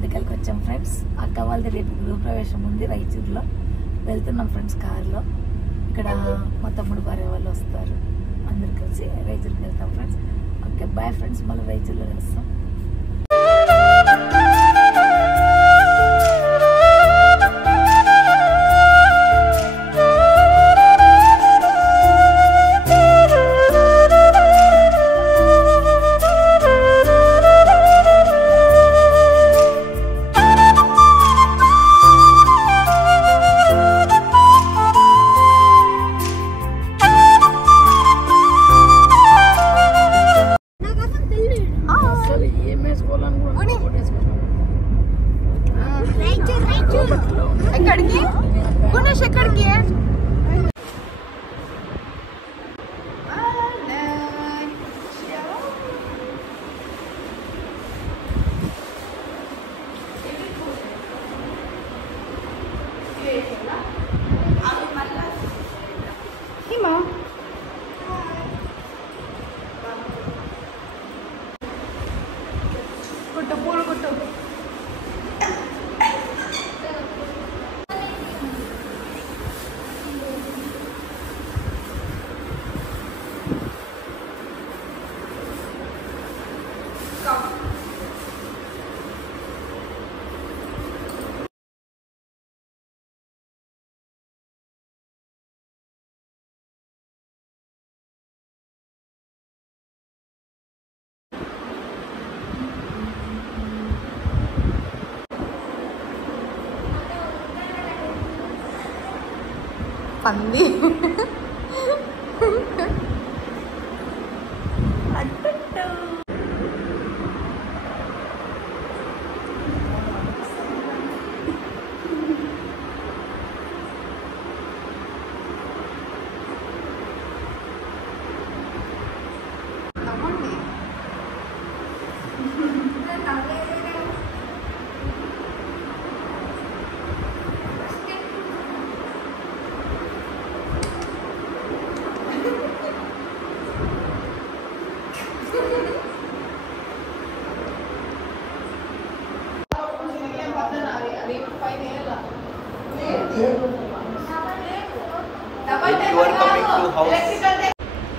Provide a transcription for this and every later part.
గుంతకల్కి వచ్చాం ఫ్రెండ్స్. అక్క వాళ్ళది రేపు గృహప్రవేశం ఉంది రాయచూరులో. వెళ్తున్నాం ఫ్రెండ్స్ కారులో. ఇక్కడ మా తమ్ముడు భార్య వాళ్ళు వస్తారు. అందరు కలిసి రాయచూరుకి వెళ్తాం ఫ్రెండ్స్. ఓకే బాయ్ ఫ్రెండ్స్, మళ్ళీ రాయచూరులో వస్తాం. ఎక్కడికి గుణేష్ ఎక్కడికి కుట్టు పూలు కుట్టు. పంది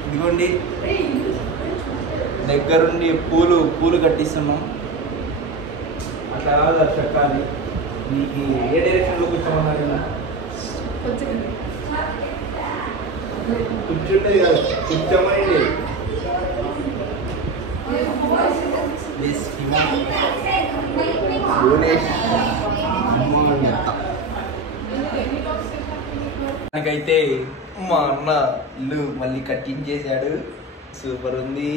ఇదిగోండి దగ్గరుండి పూలు కట్టిస్తున్నాం. అట్లా కాదు చెక్కాలి. మీకు ఏ డైరెక్షన్లో కూర్చోమన్నారు కదా? కూర్చుంటే కదా కూర్చోమండి. నాకైతే మా అన్న ఇల్లు మళ్ళీ కట్టింగ్ చేశాడు. సూపర్ ఉంది,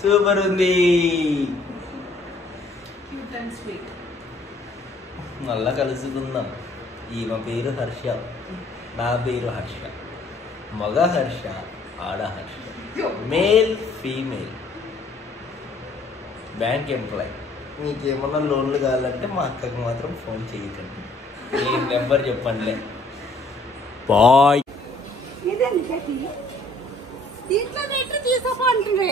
సూపర్ ఉంది. మళ్ళా కలుసుకుందాం. ఈమె పేరు హర్ష, నా పేరు హర్ష. మగ హర్ష, ఆడ Harsha, male female, bank employee. మీకేమన్నా లోన్లు కావాలంటే మా అక్కకి మాత్రం ఫోన్ చేయకండి. నేను నెంబర్ చెప్పండిలే. బాయ్. దీంట్లో పెట్టి తీసుకో అంటుండే.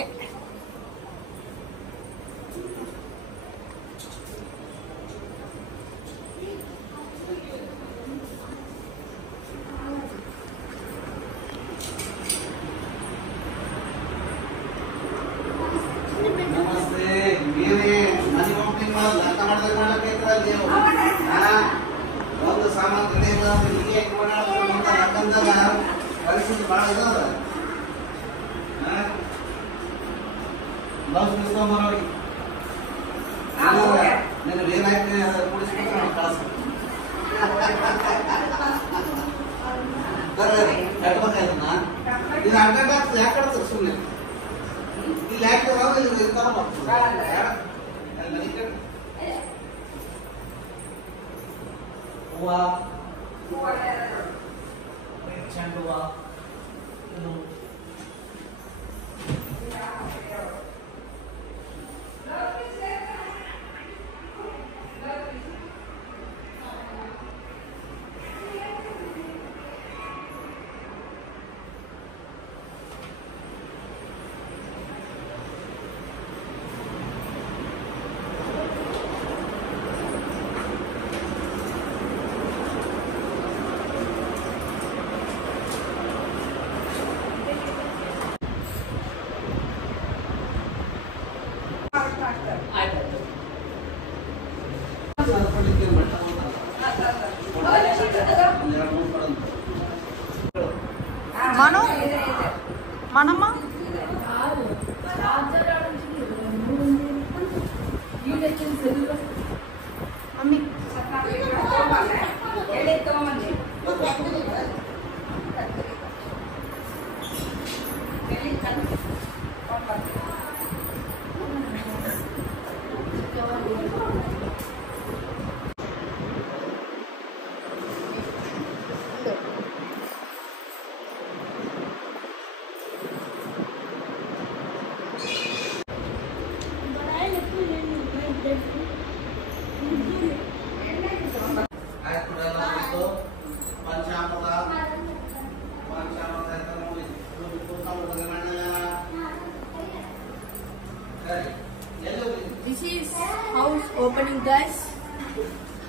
This is house opening, guys.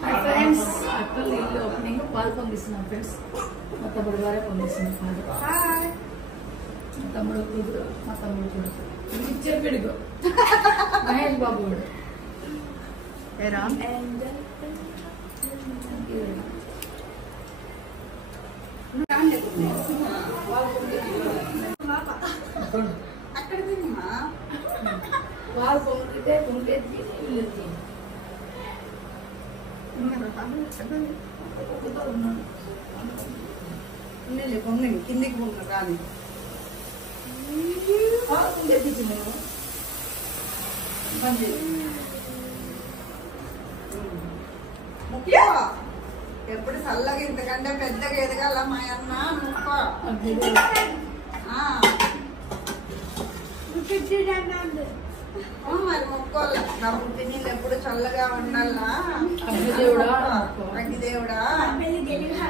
Hi friends, అక్కలు ఇల్లు ఓపెనింగ్ పాలు పొంగిస్తున్నాం ఫ్రెండ్స్. మా తమ్ముడు వారే పొంగిస్తున్నాం పాలు. హాయ్. మా తమ్ముడు కూతురు, మా తమ్ముడు కొడుకు. ఇచ్చారు పిడుగు. మహేష్ బాబు కూడా. ఏరా అక్కడ తిమ్మా వాళ్ళు పొంగితే పొంగేది ఇల్లు తిని. పొంగండి కిందికి పొంగ కానీ పొంగేది మేము మంచి ముఖ్య ఎప్పుడు చల్లగా ఇంతకంటే పెద్దగా ఎదగాల మా అన్న ముక్క మరి మొక్కోళ్ళ నా పుట్టి నీళ్ళు ఎప్పుడు చల్లగా ఉండాలా అగ్గిదేవుడా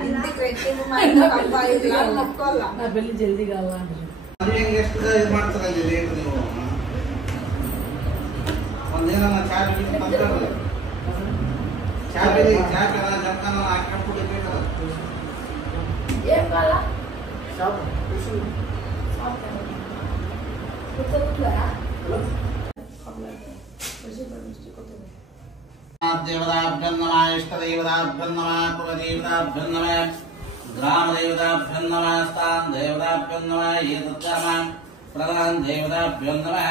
ఇంటికి రెట్టింపు మరి అబ్బాయిలా మొక్కోళ్ళ నా పెళ్లి జల్దీ కావాలంటారు. ఏం కావాలా देवताभ्यं नमः इष्टदेवताभ्यं नमः कुलदेवताभ्यं नमः ग्रामदेवताभ्यं नमः स्थानदेवताभ्यं नमः एतद्कर्म प्रधान देवताभ्यो नमः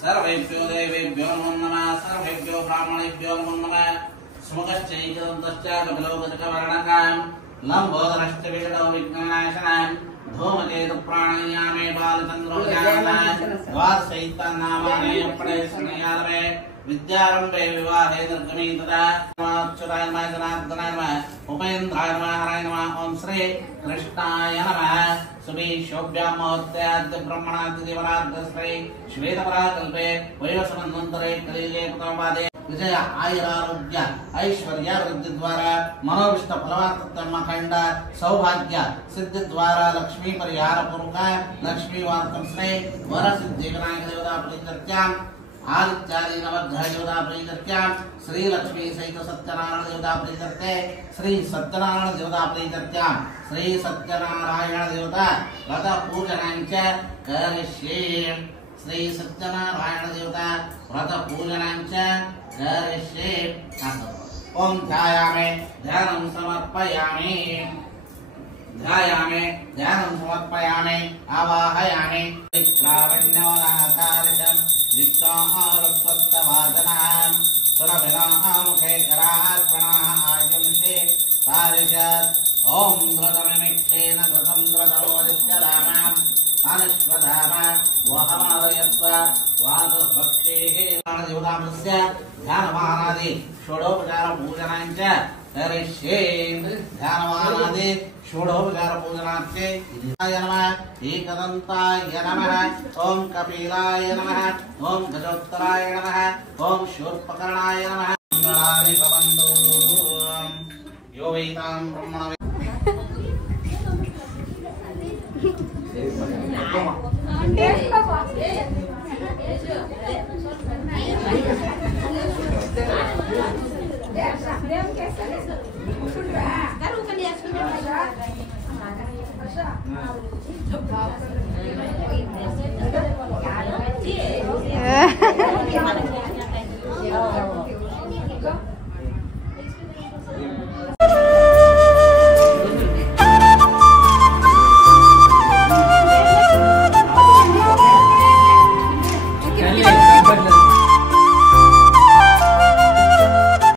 सर्वेभ्यो देवेभ्यो नमो नमः सर्वेभ्यो ब्राह्मणेभ्यो नमो नमः स्मुखश्चैकदन्तश्च कपिलोकचकवर्णकां लम्बोदरश्च विकटो विघ्ननाशनां धूमकेतुप्राणायामे बालचन्द्रोजानः द्वादशैतान्नामानि प्रणयस्मयादवे विद्यारंभे विवाहे निर्गमे तदा अच्युताय नमः जनार्दनाय नमः उपेन्द्राय नमः हराय नमः ओम श्री कृष्णाय नमः सुबी शोभ्यां मुहूर्त्याद्य ब्रह्मणाद्य देवराद्य श्री श्वेतपराकल्पे वैवस्वन्नन्तरे कलियुगे प्रथमपादे विजय आयुरारोग्य ऐश्वर्य वृद्धि द्वारा मनोविष्ट फलवार्तम अखंड सौभाग्य सिद्धि द्वारा लक्ष्मी परिहार पूर्वक लक्ष्मी वार्तम श्री वर सिद्धि विनायक देवता प्रीत्यर्थ्यां आदित्यादि नवग्रह देवता प्रीत्यर्थ्यां श्री लक्ष्मी सहित सत्यनारायण देवता प्रीत्यर्थे श्री सत्यनारायण देवता प्रीत्यर्थ्यां श्री सत्यनारायण देवता व्रत पूजनांच करिष्ये श्री सत्यनारायण देवता व्रत पूजनांच करिष्ये ओम ध्यायामि ध्यानं समर्पयामि ध्यानं समर्पयामि आवाहयामि श्रावण्योनाकालिशं विष्णोरस्वत्तवादनां सुरभिरामुखे करार्पणाः आयुंषे पारिषत् ओम द्रतमिक्षेन कृतं द्रतमोदित्यरामाम् अनुष्वधाम वहमादयत्व वादभक्तेः देवतामस्य ध्यानमानादि षोडोपचार पूजनाञ्च करिष्ये ध्यानमानादि षोडोपचार पूजनार्थे नमः एकदन्ताय नमः ओम कपिलाय नमः ओम गजोत्तराय नमः ओम शूर्पकर्णाय नमः मंगलानि भवन्तु यो वैतां ब्रह्मण Bapak